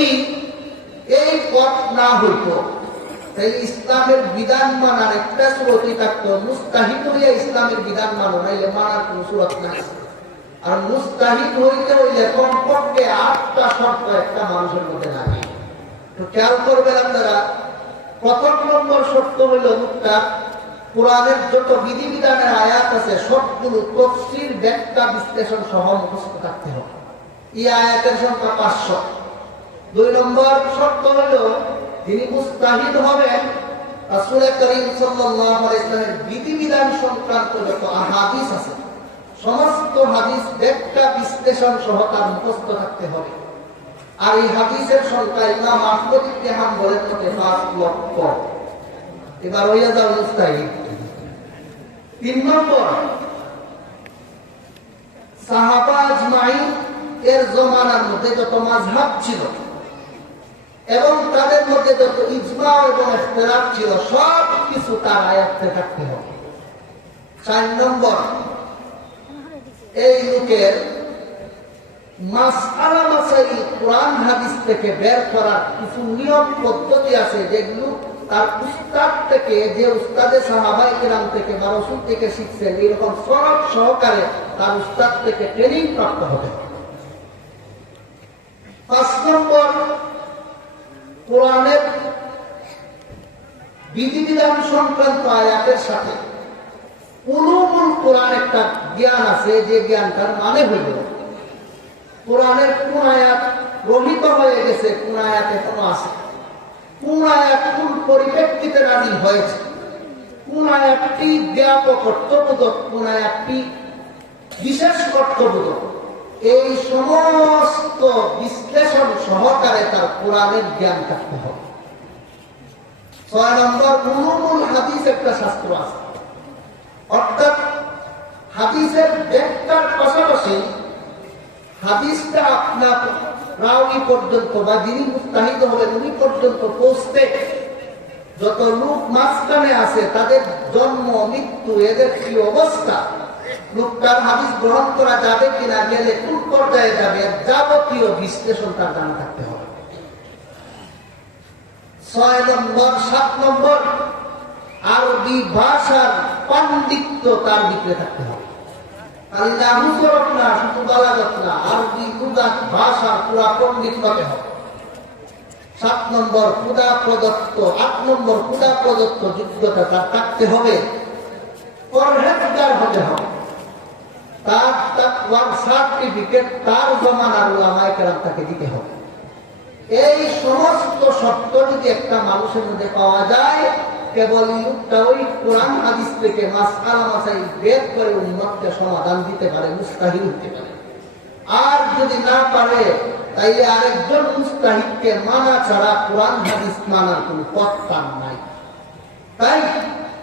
যদি এই পথ না হইত তাই ইসলামের বিধান মানার একটা সুরতি থাকতো। মুস্তাহিদ হইয়া ইসলামের বিধান মানো, নাইলে মানার কোন সুরত নাই। আর মুস্তাহিদ হইতে হইলে কমপক্ষে আটটা শর্ত একটা মানুষের মধ্যে লাগে। তো খেয়াল করবেন আপনারা, প্রথম নম্বর শর্ত হইল মুক্তা। কোরআনের যত বিধিবিধানের আয়াত আছে, সবগুলো তফসির ব্যাখ্যা, বিশ্লেষণ সহ মুখস্থ থাকতে হবে। এই আয়াতের সংখ্যা পাঁচশো। দুই নম্বর শর্ত হইল তিনি মুস্তাহিদ হবেন করিম সাল্লাল্লাহু আলাইহি বিধিবিধান সংক্রান্ত যত আছে, সমস্ত হাদিস ব্যাখ্যা বিশ্লেষণ সহ মুখস্থ থাকতে হবে। আর এই হাদিসের সংখ্যা ইমাম লক্ষ। এবার হইয়া যাও মুস্তাহিদ। তিন নম্বর, সাহাবা আজমাইন এর জমানার মধ্যে যত মাঝহাব ছিল এবং তাদের মধ্যে যত ইজমা এবং ইখতিলাফ ছিল, সব কিছু তার আয়াত্তে থাকতে হবে। চার নম্বর, এই লোকের মাসাইল কোরআন হাদিস থেকে বের করার কিছু নিয়ম পদ্ধতি আছে যেগুলো তার উস্তাদ থেকে, যে উস্তাদে সাহাবাই কেরাম থেকে বা রসুল থেকে শিখছেন, এরকম সরব সহকারে তার উস্তাদ থেকে ট্রেনিং প্রাপ্ত হবে। পাঁচ নম্বর কোরআনের বিধিবিধান সংক্রান্ত আয়াতের সাথে উলুমুল কোরআন একটা জ্ঞান আছে, যে জ্ঞানটার মানে হইল কোরআনের কোন আয়াত রহিত হয়ে গেছে, কোন আয়াত এখনও আছে? কোন আয়াত কোন পরিপ্রেক্ষিতে রাজি হয়েছে? কোন আয়াতটি ব্যাপক কর্তব্যবোধক কোন আয়াতটি বিশেষ কর্তব্যবোধক এই সমস্ত বিশ্লেষণ সহকারে তার কোরআনের জ্ঞান থাকতে হবে। ছয় নম্বর হাদিস একটা শাস্ত্র আছে। অর্থাৎ হাদিসের ব্যাখ্যার পাশাপাশি হাদিসটা আপনার রাউনি পর্যন্ত বা যিনি উনি পর্যন্ত পৌঁছতে যত লোক মাঝখানে আছে, তাদের জন্ম, মৃত্যু, এদের কি অবস্থা? লোকটার হাদিস গ্রহণ করা যাবে কিনা, গেলে কোন পর্যায়ে যাবে যাবতীয় বিশ্লেষণ তার জানা থাকতে হবে। ছয় নম্বর, সাত নম্বর। আরবি ভাষার পাণ্ডিত্য তার ভিতরে থাকতে হবে। পুরা পণ্ডিত হবে। সাত নম্বর প্রদত্ত, আট নম্বর প্রদত্ত তার থাকতে হবে। হবে। তার সার্টিফিকেট জমানার ওলামায়ে তাকে দিতে হবে। এই সমস্ত শর্ত যদি একটা মানুষের মধ্যে পাওয়া যায়, কেবল ওই কোরআন হাদিস থেকে মাসকালা মাসাই বের করে উন্মতকে সমাধান দিতে পারে, মুস্তাহিদ হতে পারে। আর যদি না পারে, তাইলে আরেকজন মুস্তাহিদকে মানা ছাড়া কোরআন হাদিস মানার কোন পথ নাই। তাই